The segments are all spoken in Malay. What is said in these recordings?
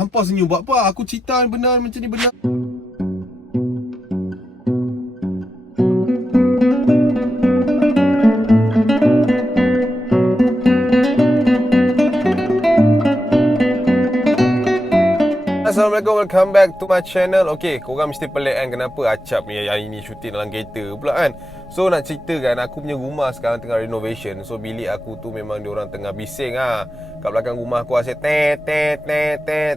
Hampa senyum buat apa? Aku cerita benda macam ni benar. Assalamualaikum, welcome back to my channel. Okay, korang mesti pelik kan kenapa Acap ni hari ni syuting dalam kereta pula kan. So nak cerita kan, aku punya rumah sekarang tengah renovation. So bilik aku tu memang diorang tengah bising lah. Kat belakang rumah aku asyik tet.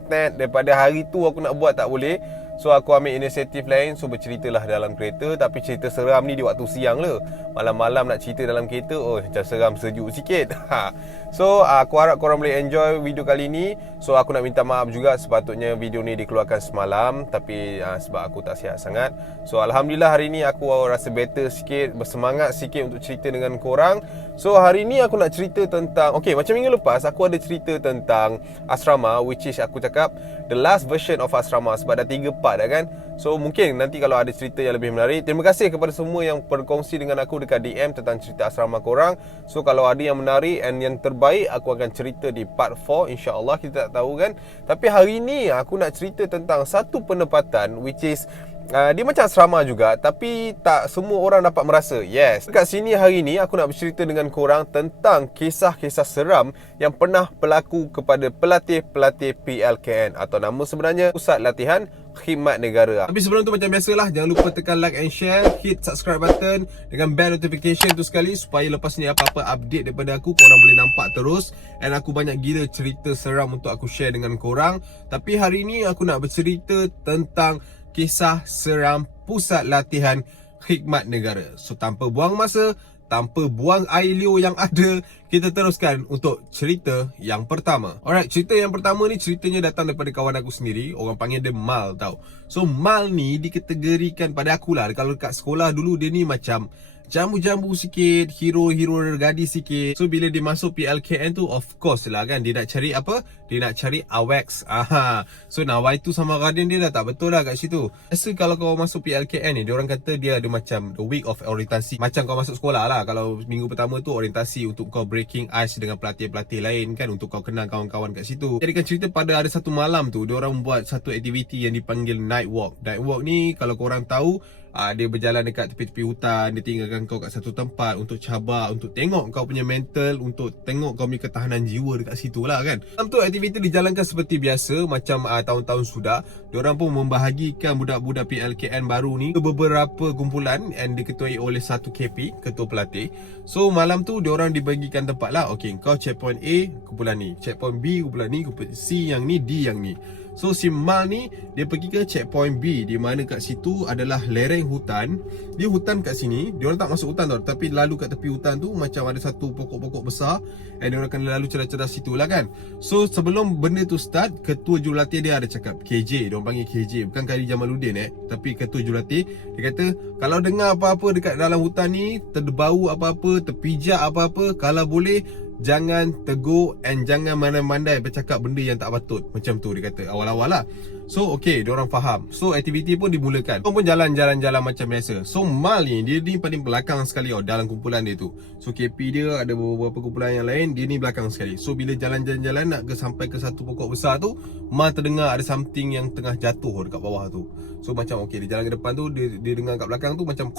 Daripada hari tu aku nak buat tak boleh. So aku ambil inisiatif lain. So berceritalah dalam kereta. Tapi cerita seram ni di waktu siang lah. Malam-malam nak cerita dalam kereta, oh macam seram sejuk sikit. So aku harap korang boleh enjoy video kali ni. So aku nak minta maaf juga, sepatutnya video ni dikeluarkan semalam, tapi sebab aku tak sihat sangat. So Alhamdulillah hari ni aku rasa better sikit, bersemangat sikit untuk cerita dengan korang. So hari ni aku nak cerita tentang, okay, macam minggu lepas aku ada cerita tentang asrama, which is aku cakap the last version of asrama, sebab dah 3 part dah kan. So mungkin nanti kalau ada cerita yang lebih menarik. Terima kasih kepada semua yang berkongsi dengan aku dekat DM tentang cerita asrama korang. So kalau ada yang menarik and yang terbaik, aku akan cerita di part 4 insya-Allah, kita tak tahu kan. Tapi hari ni aku nak cerita tentang satu penempatan which is dia macam asrama juga, tapi tak semua orang dapat merasa. Yes, dekat sini hari ni aku nak bercerita dengan korang tentang kisah-kisah seram yang pernah berlaku kepada pelatih-pelatih PLKN, atau nama sebenarnya Pusat Latihan Khidmat Negara. Tapi sebelum tu macam biasalah, jangan lupa tekan like and share, hit subscribe button dengan bell notification tu sekali, supaya lepas ni apa-apa update daripada aku, korang boleh nampak terus. And aku banyak gila cerita seram untuk aku share dengan korang. Tapi hari ni aku nak bercerita tentang kisah seram Pusat Latihan Khidmat Negara. So tanpa buang masa, tanpa buang air liur yang ada, kita teruskan untuk cerita yang pertama. Alright, cerita yang pertama ni ceritanya datang daripada kawan aku sendiri. Orang panggil dia Mal tau. So Mal ni dikategorikan pada akulah, kalau dekat sekolah dulu dia ni macam jambu-jambu sikit, hero-hero gadis sikit. So bila dia masuk PLKN tu, of course lah kan, dia nak cari apa? Dia nak cari AWACS. So nawai tu sama Guardian dia dah tak betul lah kat situ. Biasa kalau kau masuk PLKN ni, dia orang kata dia ada macam the week of orientasi. Macam kau masuk sekolah lah. Kalau minggu pertama tu orientasi untuk kau breaking ice dengan pelatih-pelatih lain kan, untuk kau kenal kawan-kawan kat situ. Jadikan cerita pada ada satu malam tu, dia orang buat satu aktiviti yang dipanggil night walk. Night walk ni kalau korang tahu, dia berjalan dekat tepi-tepi hutan. Dia tinggalkan kau kat satu tempat untuk cabar, untuk tengok kau punya mental, untuk tengok kau punya ketahanan jiwa dekat situ lah kan. Malam tu aktiviti dijalankan seperti biasa, macam tahun-tahun sudah. Diorang pun membahagikan budak-budak PLKN baru ni ke beberapa kumpulan, and diketuai oleh satu KP, ketua pelatih. So malam tu diorang dibagikan tempat lah. Okay, kau checkpoint A, kumpulan ni, checkpoint B, kumpulan ni, kumpulan C yang ni, D yang ni. So si Mal ni, dia pergi ke checkpoint B, di mana kat situ adalah lereng hutan. Dia hutan kat sini, dia orang tak masuk hutan tau, tapi lalu kat tepi hutan tu macam ada satu pokok-pokok besar, and dia orang akan lalu celah-celah situ lah kan. So sebelum benda tu start, ketua jurulatih dia ada cakap, KJ, dia orang panggil KJ, bukan Khairi Jamaluddin tapi ketua jurulatih. Dia kata, kalau dengar apa-apa dekat dalam hutan ni, terbau apa-apa, terpijak apa-apa, kalau boleh jangan tegur and jangan mandai-mandai bercakap benda yang tak patut. Macam tu dia kata awal-awal lah. So okay, diorang faham. So aktiviti pun dimulakan. Diorang pun jalan-jalan macam biasa. So Mal ni, dia ni paling belakang sekali dalam kumpulan dia tu. So KP dia ada beberapa kumpulan yang lain, dia ni belakang sekali. So bila jalan-jalan nak sampai ke satu pokok besar tu, Mal terdengar ada something yang tengah jatuh dekat bawah tu. So macam okay, dia jalan ke depan tu, dia dengar kat belakang tu macam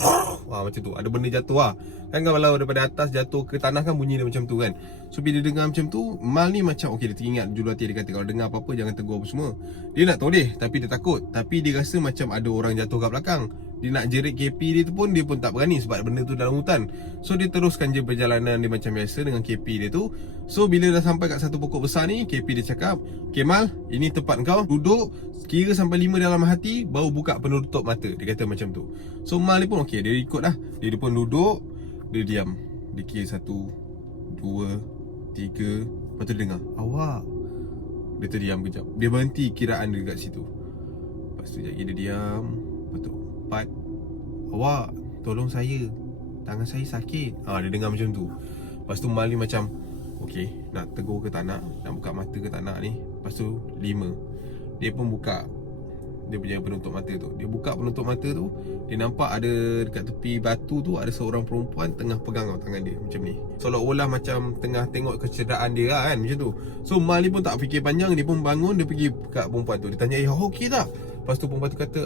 macam tu, ada benda jatuh lah. Kan kalau daripada atas jatuh ke tanah kan bunyi dia macam tu kan. So bila dengar macam tu, Mal ni macam okay, dia teringat jurulatih dia kata kalau dengar apa-apa jangan tegur apa semua. Dia nak toleh tapi dia takut. Tapi dia rasa macam ada orang jatuh kat belakang. Dia nak jerit KP dia pun tak berani sebab benda tu dalam hutan. So dia teruskan je perjalanan dia macam biasa dengan KP dia tu. So bila dah sampai kat satu pokok besar ni, KP dia cakap, "Okay Mal, ini tempat kau duduk, kira sampai 5 dalam hati, baru buka penutup mata." Dia kata macam tu. So Mal ni pun okay, dia ikut lah. Dia pun duduk, dia diam. Dia kira 1, 2, 3. Lepas tu dia dengar, "Awak." Dia terdiam kejap. Dia berhenti kiraan dia dekat situ. Lepas tu dia diam. Lepas tu 4. "Awak, tolong saya, tangan saya sakit." Dia dengar macam tu. Lepas tu Mal ni macam okay, nak tegur ke tak nak buka mata ke tak nak ni. Lepas tu 5. Dia pun buka dia punya penutup mata tu. Dia buka penutup mata tu, dia nampak ada dekat tepi batu tu ada seorang perempuan tengah pegang tangan dia macam ni. Seolah-olah macam tengah tengok kecederaan dia lah kan, macam tu. So Mal ni pun tak fikir panjang, dia pun bangun, dia pergi kat perempuan tu. Dia tanya, okey tak? Lepas tu perempuan tu kata,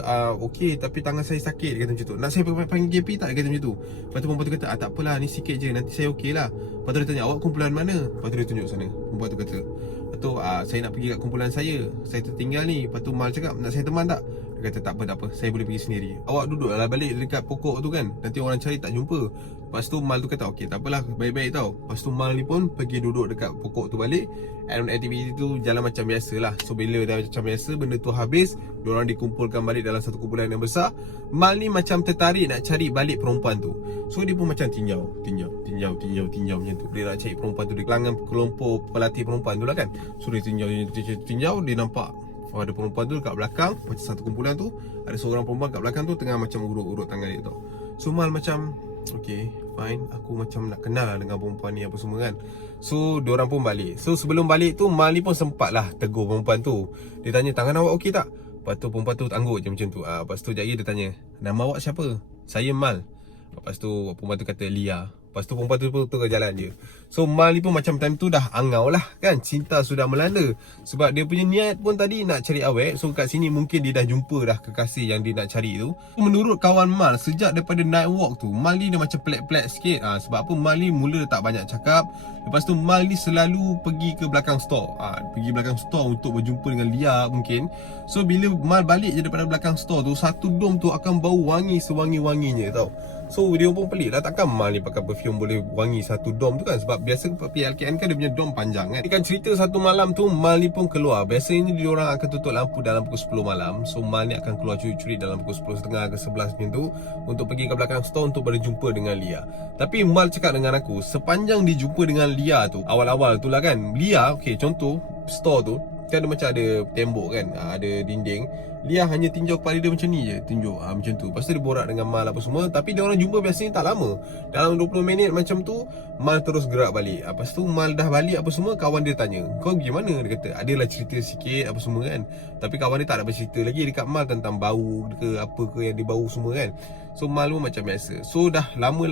okey tapi tangan saya sakit. Dia kata macam tu. Nak saya panggil GP tak? Dia kata macam tu. Lepas tu perempuan tu kata, tak apalah, ni sikit je, nanti saya okey lah. Lepas tu dia tanya, awak kumpulan mana? Lepas tu dia tunjuk sana. Perempuan tu kata, lepas tu saya nak pergi kat kumpulan saya tertinggal ni. Lepas tu Mal cakap, nak saya teman tak? Dia kata tak apa, saya boleh pergi sendiri. Awak duduklah balik dekat pokok tu kan, nanti orang cari tak jumpa. Lepas tu Mal tu kata, okey tak apalah, baik-baik tau. Lepas tu Mal ni pun pergi duduk dekat pokok tu balik. And aktiviti tu jalan macam biasa lah. So bila dah macam biasa, benda tu habis, diorang dikumpulkan balik dalam satu kumpulan yang besar. Mal ni macam tertarik nak cari balik perempuan tu. So dia pun macam tinjau macam tu. Dia nak cari perempuan tu di kalangan kelompok pelatih perempuan tu lah kan. So dia tinjau, dia nampak ada perempuan tu dekat belakang, macam satu kumpulan tu ada seorang perempuan kat belakang tu tengah macam urut-urut tangan dia tau. So Mal macam, okay fine, aku macam nak kenal lah dengan perempuan ni apa semua kan. So diorang pun balik. So sebelum balik tu, Mal ni pun sempat lah tegur perempuan tu. Dia tanya, tangan awak okey tak? Lepas tu perempuan tu tangguk je macam tu. Lepas tu sekejap lagi dia tanya, nama awak siapa? Saya Mal. Lepas tu perempuan tu kata Lia. Lepas tu perempuan tu pun terus jalan je. So Mal ni pun macam time tu dah angau lah kan, cinta sudah melanda. Sebab dia punya niat pun tadi nak cari awet. So kat sini mungkin dia dah jumpa dah kekasih yang dia nak cari tu. Menurut kawan Mal, sejak daripada night walk tu, Mal ni dah macam pelik-pelik sikit. Sebab apa, Mal ni mula tak banyak cakap. Lepas tu Mal ni selalu pergi ke belakang store. Pergi belakang store untuk berjumpa dengan Lia mungkin. So bila Mal balik je daripada belakang store tu, satu dom tu akan bau wangi sewangi-wanginya tau. So dia pun pelik lah, takkan Mal ni pakai perfume boleh wangi satu dom tu kan. Sebab biasa PLKN kan dia punya dom panjang kan. Ini kan cerita satu malam tu Mal ni pun keluar. Biasanya dia orang akan tutup lampu dalam pukul 10 malam. So Mal ni akan keluar curi-curi dalam pukul 10.30 ke 11 macam tu, untuk pergi ke belakang store untuk berjumpa dengan Lia. Tapi Mal cakap dengan aku, sepanjang dia jumpa dengan Lia tu, awal-awal tu lah kan, Lia, okay, contoh store tu kan ada macam ada tembok kan, ada dinding. Lia hanya tinjau kepala dia macam ni je, tunjuk macam tu. Lepas tu dia borak dengan Mal apa semua. Tapi dia orang jumpa biasanya tak lama, dalam 20 minit macam tu Mal terus gerak balik. Lepas tu Mal dah balik apa semua, kawan dia tanya, kau pergi mana? Dia kata adalah cerita sikit apa semua kan. Tapi kawan dia tak ada bercerita lagi dekat Mal tentang bau ke apa ke yang dia bau semua kan. So Mal pun macam biasa. So dah lama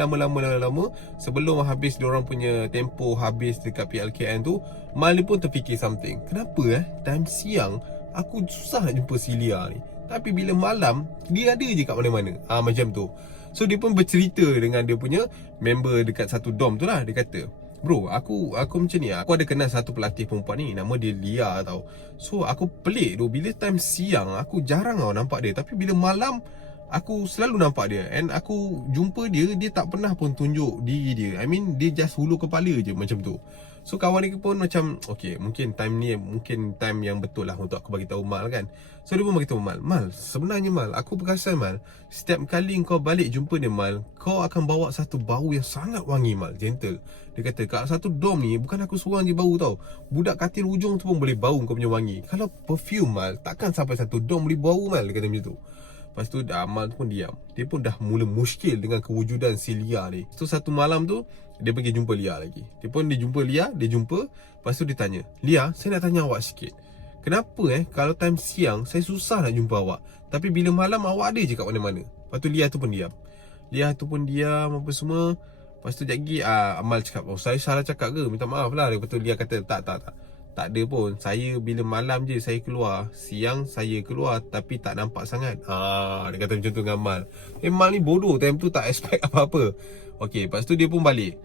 sebelum habis diorang punya tempoh habis dekat PLKN tu, Mal ni pun terfikir something. Kenapa time siang aku susah nak jumpa si Lia ni, tapi bila malam dia ada je kat mana-mana. Macam tu. So dia pun bercerita dengan dia punya member dekat satu dom tu lah. Dia kata, bro, aku macam ni, aku ada kenal satu pelatih perempuan ni, nama dia Lia tau. So aku pelik tu, bila time siang aku jarang tau nampak dia, tapi bila malam aku selalu nampak dia. And aku jumpa dia, dia tak pernah pun tunjuk diri dia. I mean, dia just hulu kepala je macam tu. So kawan dia pun macam, okay, mungkin time ni mungkin time yang betul lah untuk aku bagi tahu Mal kan. So dia pun bagi tahu Mal, sebenarnya Mal, aku perasan Mal, setiap kali kau balik jumpa dia Mal, kau akan bawa satu bau yang sangat wangi Mal, gentle. Dia kata kat satu dom ni bukan aku seorang je bau tau, budak katil hujung tu pun boleh bau kau punya wangi. Kalau perfume Mal, takkan sampai satu dom boleh bau Mal. Dia kata macam tu. Lepas tu Mal pun diam. Dia pun dah mula muskil dengan kewujudan si Lia ni. So satu malam tu dia pergi jumpa Lia lagi. Dia jumpa Lia. Lepas tu dia tanya, Lia, saya nak tanya awak sikit. Kenapa kalau time siang saya susah nak jumpa awak, tapi bila malam awak ada je kat mana-mana? Lepas tu Lia tu pun diam apa semua. Lepas tu sekejap lagi Mal cakap, oh saya salah cakap ke? Minta maaf lah. Lepas tu Lia kata, tak ada pun. Saya bila malam je saya keluar, siang saya keluar tapi tak nampak sangat. Dia kata macam tu dengan Mal. Mal ni bodoh, time tu tak expect apa-apa. Okay, lepas tu dia pun balik.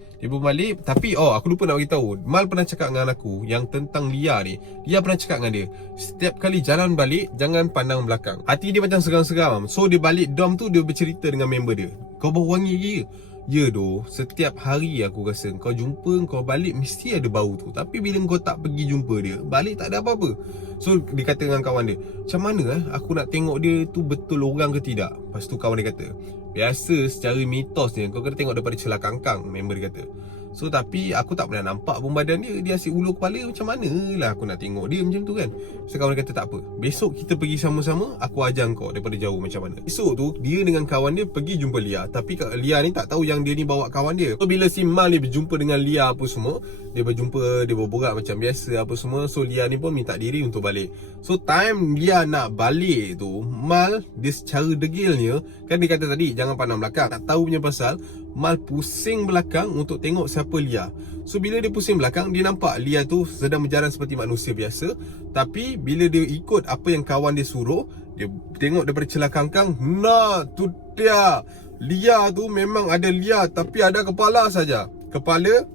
Tapi aku lupa nak beritahu, Mal pernah cakap dengan aku yang tentang Lia ni. Lia pernah cakap dengan dia, setiap kali jalan balik jangan pandang belakang. Hati dia macam seram-seram. So dia balik dom tu, dia bercerita dengan member dia, kau bau wangi je. Ya doh, setiap hari aku rasa kau jumpa, kau balik mesti ada bau tu. Tapi bila kau tak pergi jumpa dia, balik tak ada apa-apa. So dia kata dengan kawan dia, macam mana aku nak tengok dia tu betul orang ke tidak? Lepas tu kawan dia kata, biasa secara mitosnya kau kena tengok daripada celah kangkang, member dia kata. So tapi aku tak pernah nampak pun badan dia. Dia asyik ulur kepala, macam mana lah aku nak tengok dia macam tu kan. So kawan dia kata tak apa, besok kita pergi sama-sama, aku ajar kau daripada jauh macam mana. Esok tu dia dengan kawan dia pergi jumpa Lia. Tapi Lia ni tak tahu yang dia ni bawa kawan dia. So bila si Mal ni berjumpa dengan Lia apa semua, dia berjumpa, dia berborak macam biasa apa semua. So Lia ni pun minta diri untuk balik. So time Lia nak balik tu, Mal dia secara degilnya, kan dia kata tadi jangan pandang belakang, tak tahu punya pasal, Mal pusing belakang untuk tengok siapa Lia. So bila dia pusing belakang, dia nampak Lia tu sedang berjalan seperti manusia biasa. Tapi bila dia ikut apa yang kawan dia suruh, dia tengok daripada celah kangkang, nah tu dia, Lia tu memang ada Lia, tapi ada kepala saja. Kepala,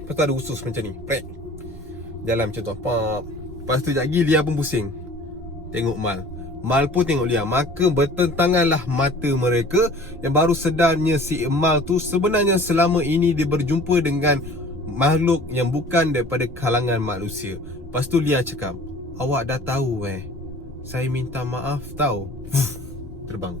lepas tu ada usus macam ni, prek, jalan macam tu, pop. Lepas tu sekejap lagi Lia pun pusing tengok Mal. Mal pun tengok Lia. Maka bertentanganlah mata mereka, yang baru sedarnya si Mal tu sebenarnya selama ini dia berjumpa dengan makhluk yang bukan daripada kalangan manusia. Lepas tu Lia cakap, awak dah tahu saya minta maaf tau. Terbang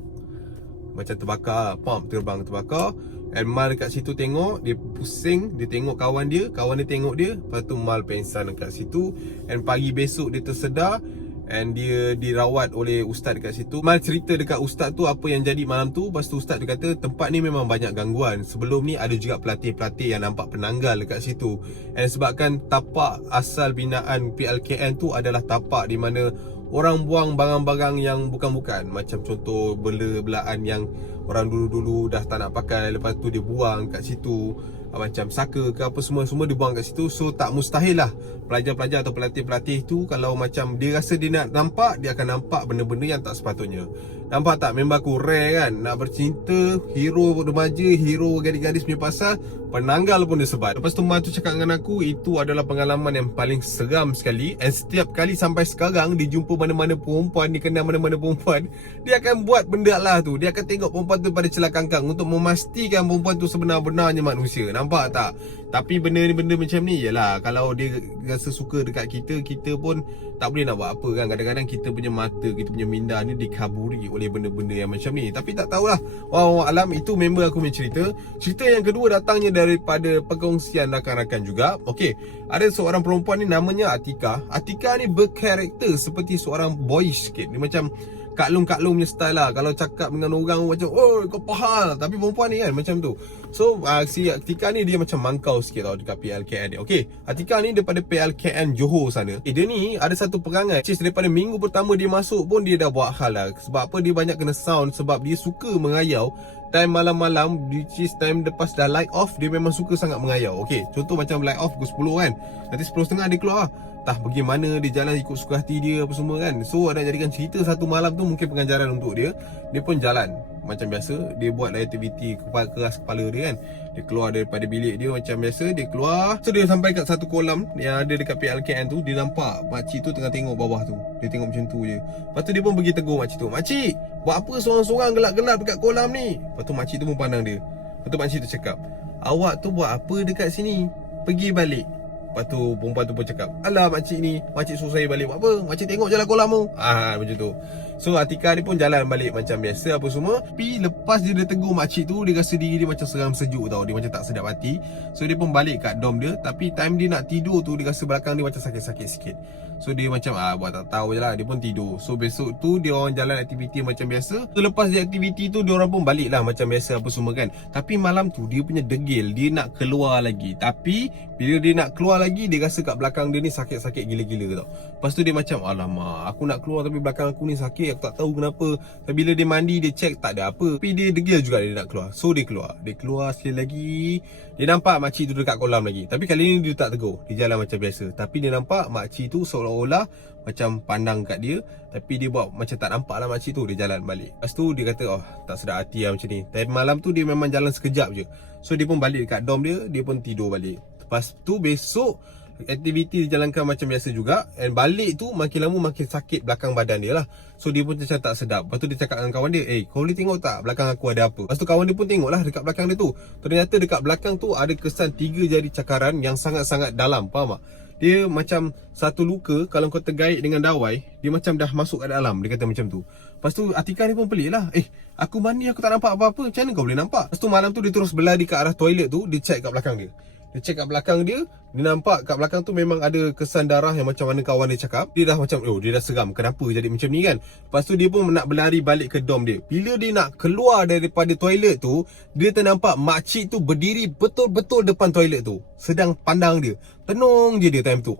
macam terbakar, pom, terbakar. And Mal dekat situ tengok, dia pusing, dia tengok kawan dia tengok dia. Lepas tu Mal pengsan dekat situ. And pagi besok dia tersedar, and dia dirawat oleh ustaz dekat situ. Mal cerita dekat ustaz tu apa yang jadi malam tu. Lepas tu ustaz dia kata tempat ni memang banyak gangguan. Sebelum ni ada juga pelatih-pelatih yang nampak penanggal dekat situ. And sebabkan tapak asal binaan PLKN tu adalah tapak di mana orang buang barang-barang yang bukan-bukan. Macam contoh bela-belaan yang orang dulu-dulu dah tak nak pakai, lepas tu dia buang kat situ. Macam saka ke apa semua dia buang kat situ. So tak mustahil lah pelajar-pelajar atau pelatih-pelatih tu, kalau macam dia rasa dia nak nampak, dia akan nampak benda-benda yang tak sepatutnya. Nampak tak, member aku rare kan, nak bercinta, hero remaja, hero gadis-gadis punya pasal, penanggal pun dia sebat. Lepas tu Mal tu cakap dengan aku, itu adalah pengalaman yang paling seram sekali. And setiap kali sampai sekarang dia jumpa mana-mana perempuan, dia kenal mana-mana perempuan, dia akan buat benda lah tu. Dia akan tengok perempuan tu pada celah kangkang untuk memastikan perempuan tu sebenar-benarnya manusia. Nampak tak? Tapi benda macam ni, yalah, kalau dia rasa suka dekat kita, kita pun tak boleh nak buat apa kan. Kadang-kadang kita punya mata, kita punya minda ni dikaburi oleh benda-benda yang macam ni. Tapi tak tahulah, wallahu alam. Itu member aku punya cerita. Cerita yang kedua datangnya daripada perkongsian rakan-rakan juga. Okey, ada seorang perempuan ni namanya Atika. Atika ni berkarakter seperti seorang boyish sikit. Dia macam kaklum-kaklum punya style lah. Kalau cakap dengan orang macam, oh kau faham. Tapi perempuan ni kan macam tu. So si Atika ni dia macam mangkau sikit tau dekat PLKN dia. Okay, Atika ni daripada PLKN Johor sana. Dia ni ada satu perangai, daripada minggu pertama dia masuk pun dia dah buat hal lah. Sebab apa, dia banyak kena sound. Sebab dia suka mengayau. Time malam-malam, which is time lepas dah light off, dia memang suka sangat mengayau. Okay, contoh macam light off pukul 10 kan, nanti 10.30 dia keluar lah. Tak pergi mana, dia jalan ikut suka hati dia apa semua kan. So ada jadikan cerita satu malam tu mungkin pengajaran untuk dia. Dia pun jalan macam biasa, dia buat aktiviti keras kepala dia kan. Dia keluar daripada bilik dia macam biasa, dia keluar. So dia sampai kat satu kolam yang ada dekat PLKN tu. Dia nampak makcik tu tengah tengok bawah tu. Dia tengok macam tu je. Lepas tu dia pun pergi tegur makcik tu, "Makcik, buat apa seorang-seorang gelap-gelap dekat kolam ni?" Lepas tu makcik tu pun pandang dia. Lepas tu makcik tu cakap, "Awak tu buat apa dekat sini? Pergi balik." Lepas tu perempuan tu pun cakap, "Alah makcik ni, makcik suruh saya balik buat apa? Makcik tengok je lah kolam tu." Macam tu. So Atika ni pun jalan balik macam biasa apa semua. Tapi lepas dia tegur makcik tu, dia rasa diri dia macam seram sejuk tau. Dia macam tak sedap hati. So dia pun balik kat dom dia. Tapi time dia nak tidur tu, dia rasa belakang dia macam sakit-sakit sikit. So dia macam buat tak tahu je lah. Dia pun tidur. So besok tu dia orang jalan aktiviti macam biasa. So lepas dia aktiviti tu, dia orang pun balik lah macam biasa apa semua kan. Tapi malam tu dia punya degil, dia nak keluar lagi. Tapi bila dia nak keluar lagi, dia rasa kat belakang dia ni sakit-sakit gila-gila tau. Lepas tu dia macam, alamak, aku nak keluar tapi belakang aku ni sakit, aku tak tahu kenapa. Tapi bila dia mandi, dia check tak ada apa. Tapi dia degil juga dia nak keluar. So dia keluar. Dia keluar sekali lagi. Dia nampak makcik tu dekat kolam lagi. Tapi kali ni dia tak tegur. Dia jalan macam biasa. Tapi dia nampak makcik tu seolah-olah macam pandang kat dia. Tapi dia buat macam tak nampak lah makcik tu. Dia jalan balik. Lepas tu dia kata, tak sedap hati lah macam ni. Tapi malam tu dia memang jalan sekejap je. So dia pun balik dekat dom dia. Dia pun tidur balik. Lepas tu besok aktiviti dijalankan macam biasa juga. And balik tu makin lama makin sakit belakang badan dia lah. So dia pun macam tak sedap. Lepas tu dia cakap dengan kawan dia, kau boleh tengok tak belakang aku ada apa? Lepas tu kawan dia pun tengok lah dekat belakang dia tu. Ternyata dekat belakang tu ada kesan 3 jari cakaran yang sangat-sangat dalam. Faham tak? Dia macam satu luka, kalau kau tergait dengan dawai, dia macam dah masuk kat dalam. Dia kata macam tu. Lepas tu Atika ni pun pelik lah. Aku mandi aku tak nampak apa-apa, macam mana kau boleh nampak? Lepas tu malam tu dia terus berlari ke arah toilet tu. Dia check kat belakang dia. Dia check kat belakang dia nampak kat belakang tu memang ada kesan darah yang macam mana kawan dia cakap. Dia dah macam, dia dah seram, kenapa jadi macam ni kan. Lepas tu dia pun nak berlari balik ke dom dia. Bila dia nak keluar daripada toilet tu, dia ternampak makcik tu berdiri betul-betul depan toilet tu, sedang pandang dia. Tenung je dia time tu.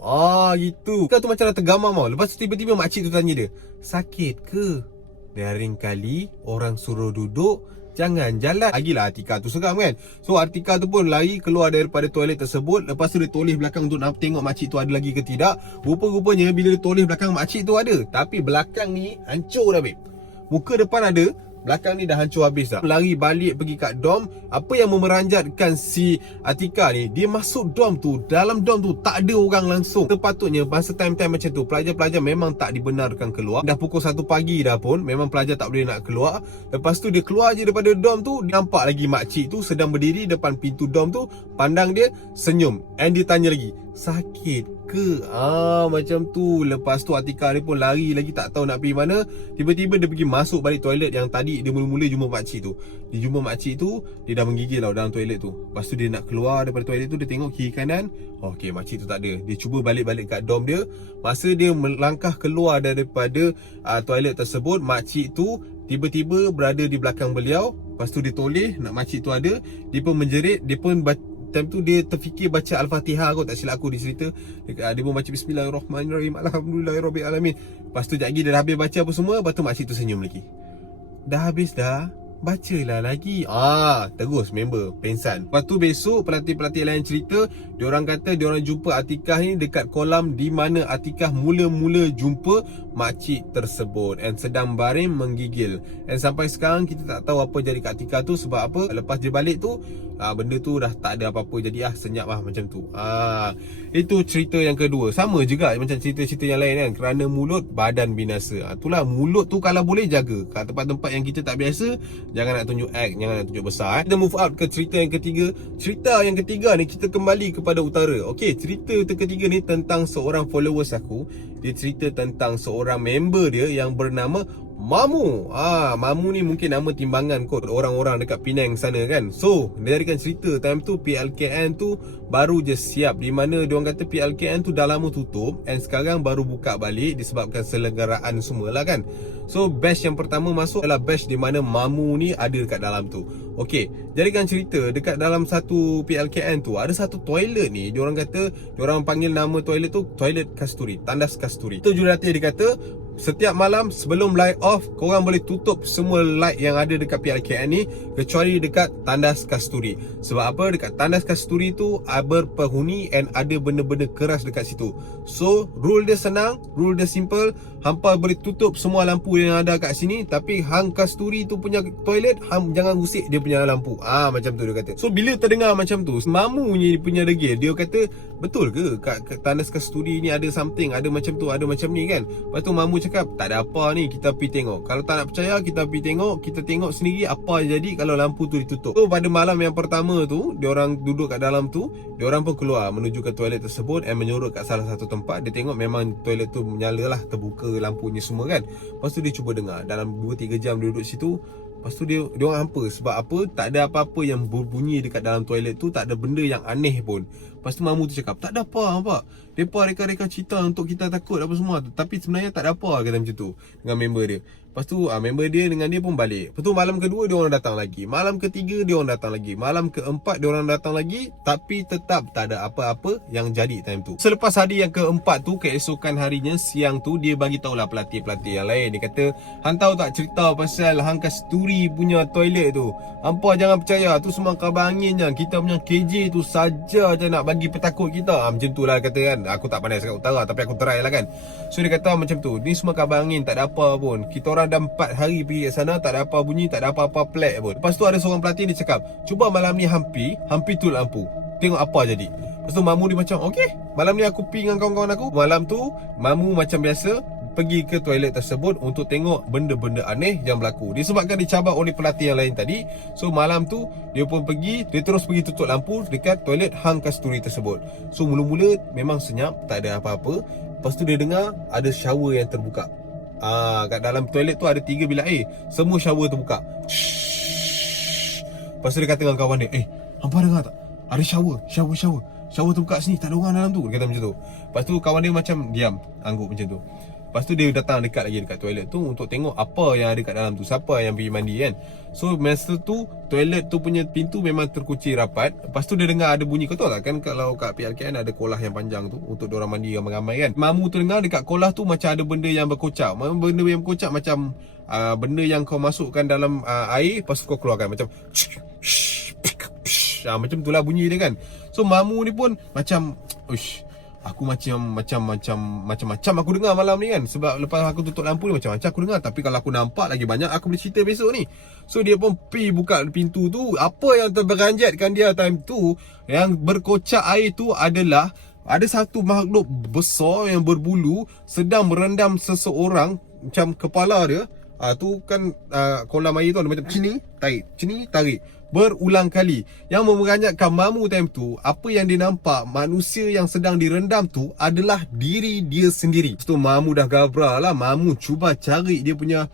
Gitu. Kan tu macam dah tergamam tau. Lepas tu tiba-tiba makcik tu tanya dia, sakit ke? Lain kali orang suruh duduk, jangan jalan. Lagilah Atika tu seram kan. So Atika tu pun lari keluar daripada toilet tersebut. Lepas tu dia toleh belakang untuk nak tengok makcik tu ada lagi ke tidak. Rupa-rupanya bila dia toleh belakang, makcik tu ada. Tapi belakang ni hancur dah babe. Muka depan ada, belakang ni dah hancur habis dah. Lari balik pergi kat dom. Apa yang memeranjatkan si Atika ni, dia masuk dom tu, dalam dom tu tak ada orang langsung. Sepatutnya masa time-time macam tu, pelajar-pelajar memang tak dibenarkan keluar. Dah pukul 1 pagi dah pun, memang pelajar tak boleh nak keluar. Lepas tu dia keluar je daripada dom tu, nampak lagi makcik tu sedang berdiri depan pintu dom tu, pandang dia, senyum. And dia tanya lagi, sakit ke? Macam tu. Lepas tu Atika dia pun lari lagi, tak tahu nak pergi mana. Tiba-tiba dia pergi masuk balik toilet yang tadi dia mula-mula jumpa makcik tu. Dia jumpa makcik tu, dia dah menggigil tau dalam toilet tu. Lepas tu dia nak keluar daripada toilet tu, dia tengok kiri kanan. Okey, makcik tu tak ada. Dia cuba balik-balik kat dom dia. Masa dia melangkah keluar daripada toilet tersebut, makcik tu tiba-tiba berada di belakang beliau. Lepas tu dia toleh nak makcik tu ada. Dia pun menjerit. Dia pun time tu dia terfikir baca Al-Fatihah kot, tak silap aku dia cerita. Dia pun baca Bismillahirrahmanirrahim, Alhamdulillahirrabbilalamin. Lepas tu sekejap lagi dia dah habis baca apa semua. Lepas tu makcik tu senyum lagi. Dah habis dah, bacalah lagi. Terus member pengsan. Lepas tu besok pelatih-pelatih lain cerita, diorang kata diorang jumpa Atikah ni dekat kolam di mana Atikah mula-mula jumpa makcik tersebut and sedang baring menggigil. And sampai sekarang kita tak tahu apa jadi kat Atikah tu. Sebab apa? Lepas dia balik tu, benda tu dah tak ada apa-apa jadi senyap macam tu. Itu cerita yang kedua. Sama juga macam cerita-cerita yang lain kan. Kerana mulut badan binasa. Itulah, mulut tu kalau boleh jaga. Kat tempat-tempat yang kita tak biasa, jangan nak tunjuk act, jangan nak tunjuk besar. Kita move out ke cerita yang ketiga. Cerita yang ketiga ni kita kembali kepada utara. Okey, cerita ketiga ni tentang seorang followers aku. Dia cerita tentang seorang member dia yang bernama Mamu. Mamu ni mungkin nama timbangan kot orang-orang dekat Penang sana kan. So, dia jadikan cerita time tu PLKN tu baru je siap. Di mana diorang kata PLKN tu dah lama tutup and sekarang baru buka balik disebabkan selenggaraan semualah kan. So, batch yang pertama masuk adalah batch di mana Mamu ni ada dekat dalam tu. Okey, jadikan cerita dekat dalam satu PLKN tu ada satu toilet ni. Diorang kata, diorang panggil nama toilet tu toilet kasturi, tandas kasturi. Tu jurulatih dia kata, setiap malam sebelum light off, korang boleh tutup semua light yang ada dekat PLKN ni kecuali dekat tandas kasturi. Sebab apa? Dekat tandas kasturi tu berpenghuni and ada benda-benda keras dekat situ. So, rule dia senang, rule dia simple. Hampa boleh tutup semua lampu yang ada kat sini, tapi hang kasturi tu punya toilet, hang jangan usik dia punya lampu. Macam tu dia kata. So, bila terdengar macam tu, Mamu punya degil, dia kata, betul ke kat tandas kasturi ni ada something, ada macam tu, ada macam ni kan. Lepas tu Mamu cakap, tak ada apa ni, kita pergi tengok. Kalau tak nak percaya, kita pergi tengok. Kita tengok sendiri apa jadi kalau lampu tu ditutup. So pada malam yang pertama tu, diorang duduk kat dalam tu, diorang pun keluar menuju ke toilet tersebut and menyurut kat salah satu tempat. Dia tengok memang toilet tu menyala lah, terbuka lampunya semua kan. Lepas tu dia cuba dengar. Dalam 2-3 jam dia duduk situ. Lepas tu diorang hampa. Sebab apa? Tak ada apa-apa yang berbunyi dekat dalam toilet tu. Tak ada benda yang aneh pun. Lepas tu Mamu tu cakap, tak ada apa. Mereka reka-reka cerita untuk kita takut apa semua tu. Tapi sebenarnya tak ada apa, kata macam tu dengan member dia. Lepas tu member dia dengan dia pun balik. Lepas tu malam kedua dia orang datang lagi. Malam ketiga dia orang datang lagi. Malam keempat dia orang datang lagi. Tapi tetap tak ada apa-apa yang jadi time tu. Selepas hari yang keempat tu, keesokan harinya siang tu, dia bagi tahulah pelatih-pelatih yang lain. Dia kata, hang tahu tak cerita pasal hang kasturi punya toilet tu? Hampa jangan percaya, tu semua khabar angin je. Kita punya KJ tu saja je nak bagi petakut kita. Macam tu lah kata kan. Aku tak pandai sangat utara, tapi aku try lah kan. So dia kata macam tu, ni semua khabar angin, tak ada apa pun. Kita orang dah 4 hari pergi kat sana, tak ada apa bunyi, tak ada apa-apa pelik pun. Lepas tu ada seorang pelatih dia cakap, cuba malam ni hampi tutup lampu, tengok apa jadi. Lepas tu Mamu dia macam, okey, malam ni aku pergi dengan kawan-kawan aku. Malam tu Mamu macam biasa pergi ke toilet tersebut untuk tengok benda-benda aneh yang berlaku. Disebabkan dicabar oleh pelatih yang lain tadi, so malam tu dia pun pergi, dia terus pergi tutup lampu dekat toilet hang kasturi tersebut. So mula-mula memang senyap, tak ada apa-apa. Lepas tu dia dengar ada shower yang terbuka. Kat dalam toilet tu ada 3 bilik air, semua shower terbuka. Lepas tu dia kata dengan kawan dia, hampa dengar tak? Ada shower. shower terbuka sini, tak ada orang dalam tu. Dia kata macam tu. Lepas tu kawan dia macam diam, angguk macam tu. Lepas tu dia datang dekat lagi dekat toilet tu untuk tengok apa yang ada kat dalam tu, siapa yang pergi mandi kan. So masa tu toilet tu punya pintu memang terkunci rapat. Lepas tu dia dengar ada bunyi, kau tahu tak kan kalau kat PLKN ada kolah yang panjang tu untuk diorang mandi ramai-ramai kan. Mamu tu dengar dekat kolah tu macam ada benda yang berkocak. Benda yang berkocak macam benda yang kau masukkan dalam air, lepas tu kau keluarkan macam macam tu lah bunyi dia kan. So Mamu ni pun macam uish, aku macam aku dengar malam ni kan. Sebab lepas aku tutup lampu ni macam-macam aku dengar. Tapi kalau aku nampak lagi banyak, aku boleh cerita besok ni. So dia pun pergi buka pintu tu. Apa yang terberanjatkan dia time tu, yang berkocak air tu adalah ada satu makhluk besar yang berbulu sedang merendam seseorang. Macam kepala dia tu kan kolam air tu ada macam sini tarik berulang kali. Yang memeranjatkan Mamu time tu, apa yang dia nampak, manusia yang sedang direndam tu adalah diri dia sendiri. Lepas tu Mamu dah gabra lah. Mamu cuba cari dia punya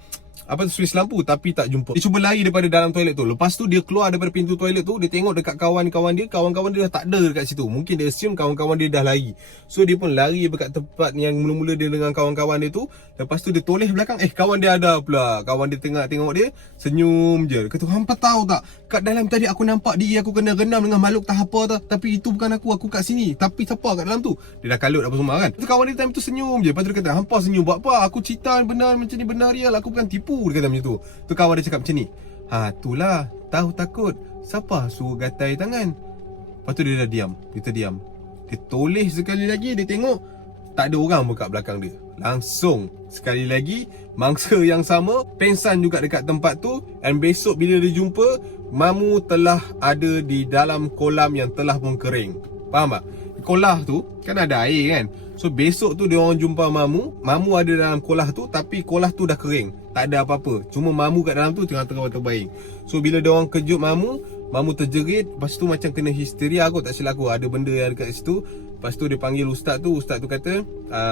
suis lampu tapi tak jumpa. Dia cuba lari daripada dalam toilet tu. Lepas tu dia keluar daripada pintu toilet tu. Dia tengok dekat kawan-kawan dia. Kawan-kawan dia dah tak ada dekat situ. Mungkin dia assume kawan-kawan dia dah lari. So dia pun lari dekat tempat yang mula-mula dia dengan kawan-kawan dia tu. Lepas tu dia toleh belakang. Kawan dia ada pula. Kawan dia tengok dia, senyum je. Dia kata, hampa tahu tak, kat dalam tadi aku nampak diri aku kena rendam dengan makhluk tak apa tak. Tapi itu bukan aku kat sini. Tapi siapa kat dalam tu? Dia dah kalut apa semua kan. Tu kawan dia time tu senyum je. Lepas tu dia kata, hampa senyum buat apa? Aku cerita benar macam ni, benar real. Aku bukan tipu. Dia kata macam tu. Tu kawan dia cakap macam ni. Itulah, tahu takut. Siapa suruh gatai tangan? Lepas tu dia dah diam. Dia terdiam. Dia toleh sekali lagi. Dia tengok tak ada orang pun kat belakang dia. Langsung sekali lagi mangsa yang sama pengsan juga dekat tempat tu. And besok bila dia jumpa, Mamu telah ada di dalam kolam yang telah pun kering. Faham tak? Kolah tu kan ada air kan. So besok tu dia orang jumpa Mamu ada dalam kolah tu, tapi kolah tu dah kering, tak ada apa-apa. Cuma Mamu kat dalam tu tengah-tengah terbaring. So bila dia orang kejut Mamu terjerit. Lepas tu macam kena histeria, aku tak silap aku, ada benda yang dekat situ. Lepas tu dia panggil ustaz tu kata,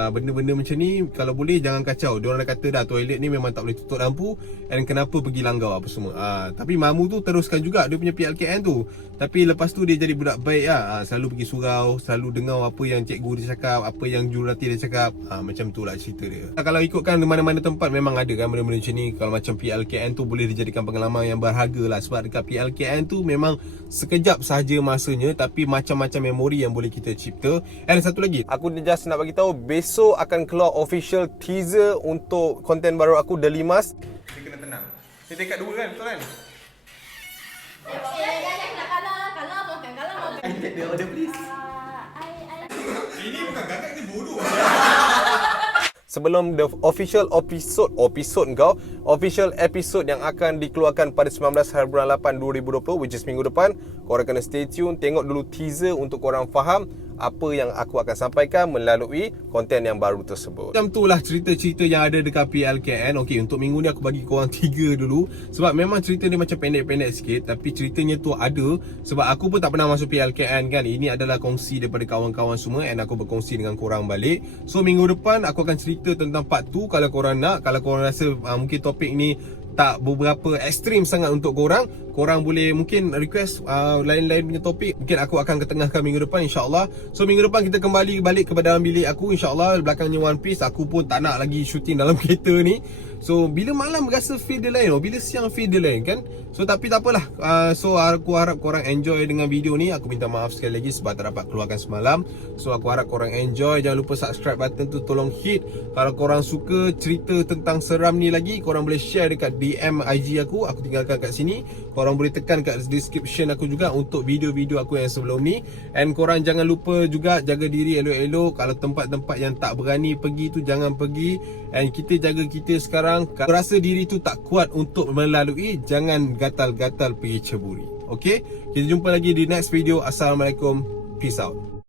benda-benda macam ni kalau boleh jangan kacau. Diorang dah kata dah toilet ni memang tak boleh tutup lampu, and kenapa pergi langgar apa semua. Tapi Mamu tu teruskan juga dia punya PLKN tu. Tapi lepas tu dia jadi budak baik lah. Selalu pergi surau, selalu dengar apa yang cikgu dia cakap, apa yang jurulatih dia cakap. Macam tu lah cerita dia. Kalau ikutkan di mana-mana tempat memang ada kan benda-benda macam ni. Kalau macam PLKN tu boleh dijadikan pengalaman yang berharga lah. Sebab dekat PLKN tu memang sekejap sahaja masanya, tapi macam-macam memori yang boleh kita cipta. Dan satu lagi, aku just nak bagi tahu, besok akan keluar official teaser untuk konten baru aku, The Limas. Kita kena tenang. Ni tingkat 2 kan, betul kan? Dia order please. Ini bukan gagak, ni bodoh. Sebelum the official episode yang akan dikeluarkan pada 19 hari bulan 8 2020, which is minggu depan, korang kena stay tune, tengok dulu teaser untuk korang faham apa yang aku akan sampaikan melalui konten yang baru tersebut. Macam tu lah cerita-cerita yang ada dekat PLKN. Okey, untuk minggu ni aku bagi korang 3 dulu. Sebab memang cerita ni macam pendek-pendek sikit, tapi ceritanya tu ada. Sebab aku pun tak pernah masuk PLKN kan. Ini adalah kongsi daripada kawan-kawan semua, and aku berkongsi dengan korang balik. So minggu depan aku akan cerita tentang part 2 kalau korang nak. Kalau korang rasa mungkin topik ni tak beberapa ekstrim sangat untuk korang boleh mungkin request lain-lain punya topik. Mungkin aku akan ketengahkan minggu depan, insyaAllah. So minggu depan kita kembali balik ke dalam bilik aku, insyaAllah. Belakangnya One Piece. Aku pun tak nak lagi shooting dalam kereta ni. So bila malam rasa feel dia lain, bila siang feel dia lain kan. So tapi tak apalah. So aku harap korang enjoy dengan video ni. Aku minta maaf sekali lagi sebab tak dapat keluarkan semalam. So aku harap korang enjoy. Jangan lupa subscribe button tu, tolong hit. Kalau korang suka cerita tentang seram ni lagi, korang boleh share dekat DM IG aku tinggalkan kat sini. Korang boleh tekan kat description aku juga untuk video-video aku yang sebelum ni. And korang jangan lupa juga jaga diri elok-elok. Kalau tempat-tempat yang tak berani pergi tu, jangan pergi. And kita jaga kita sekarang. Kalau rasa diri tu tak kuat untuk melalui, jangan gatal-gatal pergi ceburi. Okay, kita jumpa lagi di next video. Assalamualaikum, peace out.